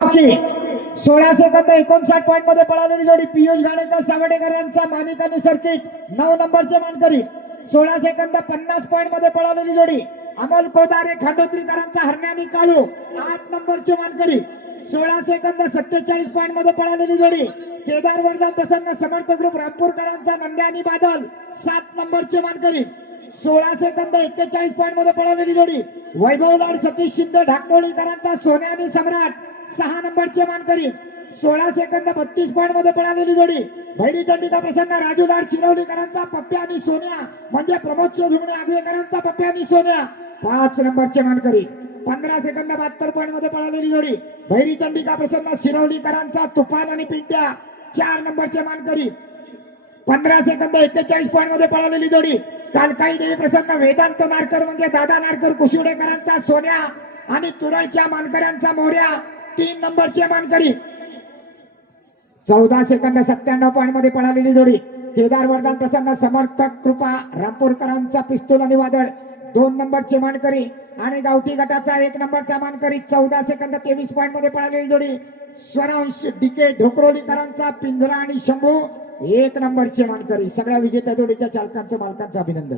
Okay. सोळा second एकोणसाठ पॉईंटमध्ये पळालेली जोडी पियुष गाडेकर सावडेकर यांचा मानिकानी सर्किट नऊ नंबरचे मानकरी. सोळा सेकंद पन्नास पॉईंटमध्ये पळालेली जोडी. अमोल कोदारे खांडोत्रीकरांचा हरण्यानी काळू. आठ नंबरचे मानकरी. सोळा सेकंद सत्तेचाळीस पॉईंटमध्ये पळालेली जोडी. केदार वर्धन प्रसन्न समर्थ ग्रुप रामपूरकरांचा नंद्यानी बादल. सात नंबरचे मानकरी. सोळा सेकंद एक्केचाळीस पॉईंटमध्ये पळालेली जोडी. वैभव लाड सतीश शिंदे ढाकमोळीकरांचा सोन्यानी सम्राट. सहा नंबरचे मानकरी. सोळा सेकंद बत्तीस पॉईंटमध्ये पळालेली जोडी. भैरी चंडिका प्रसन्न राजू लाड शिरवलीकरांचा पप्प्या आणि सोन्या. म्हणजे प्रमोद धुमणे आगवेकरांचा पप्प्या आणि सोन्या. पाच नंबरचे मानकरी. पंधरा सेकंद बहात्तर पॉईंटमध्ये पळालेली जोडी. भैरी चंडिका प्रसन्न शिरवलीकरांचा तुफान आणि पिंट्या चार नंबरचे मानकरी. पंधरा सेकंद एक्केचाळीस पॉईंटमध्ये पळालेली जोडी. कालकाई देवी प्रसन्न वेदांत नारकर म्हणजे दादा नारकर कुशिवडेकरांचा सोन्या. आणि तुरळच्या मानकऱ्यांचा मोऱ्या तीन नंबरचे मानकरी चौदा सेकंद सत्त्याण्णव पॉईंटमध्ये पळालेली जोडी. केदार वरदान प्रसन्न समर्थक कृपा रामपूरकरांचा पिस्तूल आणि वादळ. दोन नंबरचे मानकरी आणि गावठी गटाचा एक नंबरचा मानकरी चौदा सेकंद तेवीस पॉईंटमध्ये पळालेली जोडी. स्वरांश डीके ढोकरोलीकरांचा पिंजरा आणि शंभू. एक नंबरचे मानकरी सगळ्या विजेत्या जोडीच्या चालकांचं मालकांचं अभिनंदन.